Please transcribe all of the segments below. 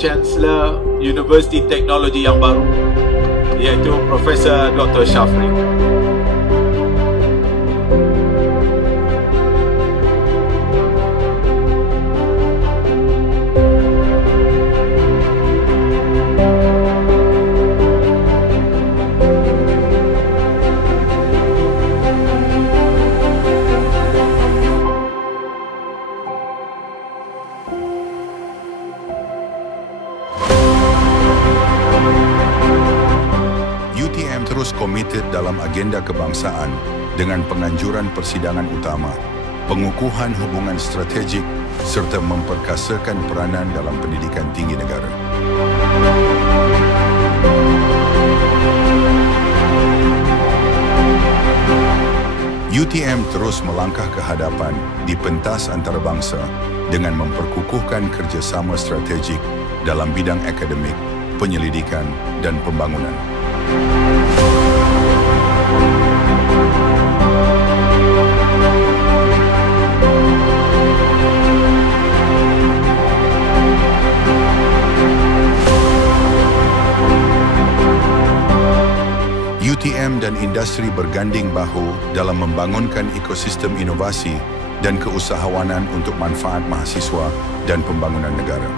Chancellor Universiti Teknologi yang baru, iaitu Profesor Dr. Shafri. UTM terus komited dalam agenda kebangsaan dengan penganjuran persidangan utama, pengukuhan hubungan strategik serta memperkasakan peranan dalam pendidikan tinggi negara. UTM terus melangkah ke hadapan di pentas antarabangsa dengan memperkukuhkan kerjasama strategik dalam bidang akademik, penyelidikan dan pembangunan. UTM dan industri berganding bahu dalam membangunkan ekosistem inovasi dan keusahawanan untuk manfaat mahasiswa dan pembangunan negara.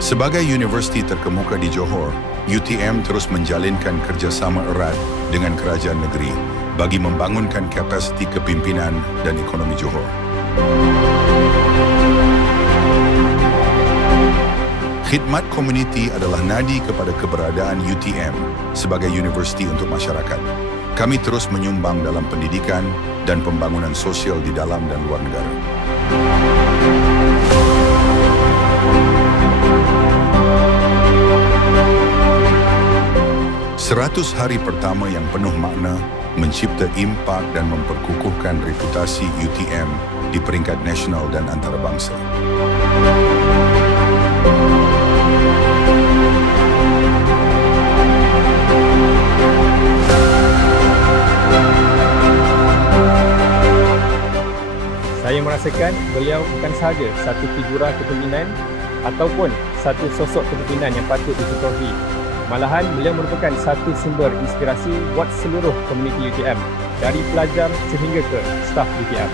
Sebagai universiti terkemuka di Johor, UTM terus menjalinkan kerjasama erat dengan kerajaan negeri bagi membangunkan kapasiti kepimpinan dan ekonomi Johor. Khidmat komuniti adalah nadi kepada keberadaan UTM sebagai universiti untuk masyarakat. Kami terus menyumbang dalam pendidikan dan pembangunan sosial di dalam dan luar negara. Seratus hari pertama yang penuh makna mencipta impak dan memperkukuhkan reputasi UTM di peringkat nasional dan antarabangsa. Saya merasakan beliau bukan sahaja satu figura kepimpinan ataupun satu sosok kepimpinan yang patut dicontohi. Malahan beliau merupakan satu sumber inspirasi buat seluruh komuniti UTM, dari pelajar sehingga ke staf UTM.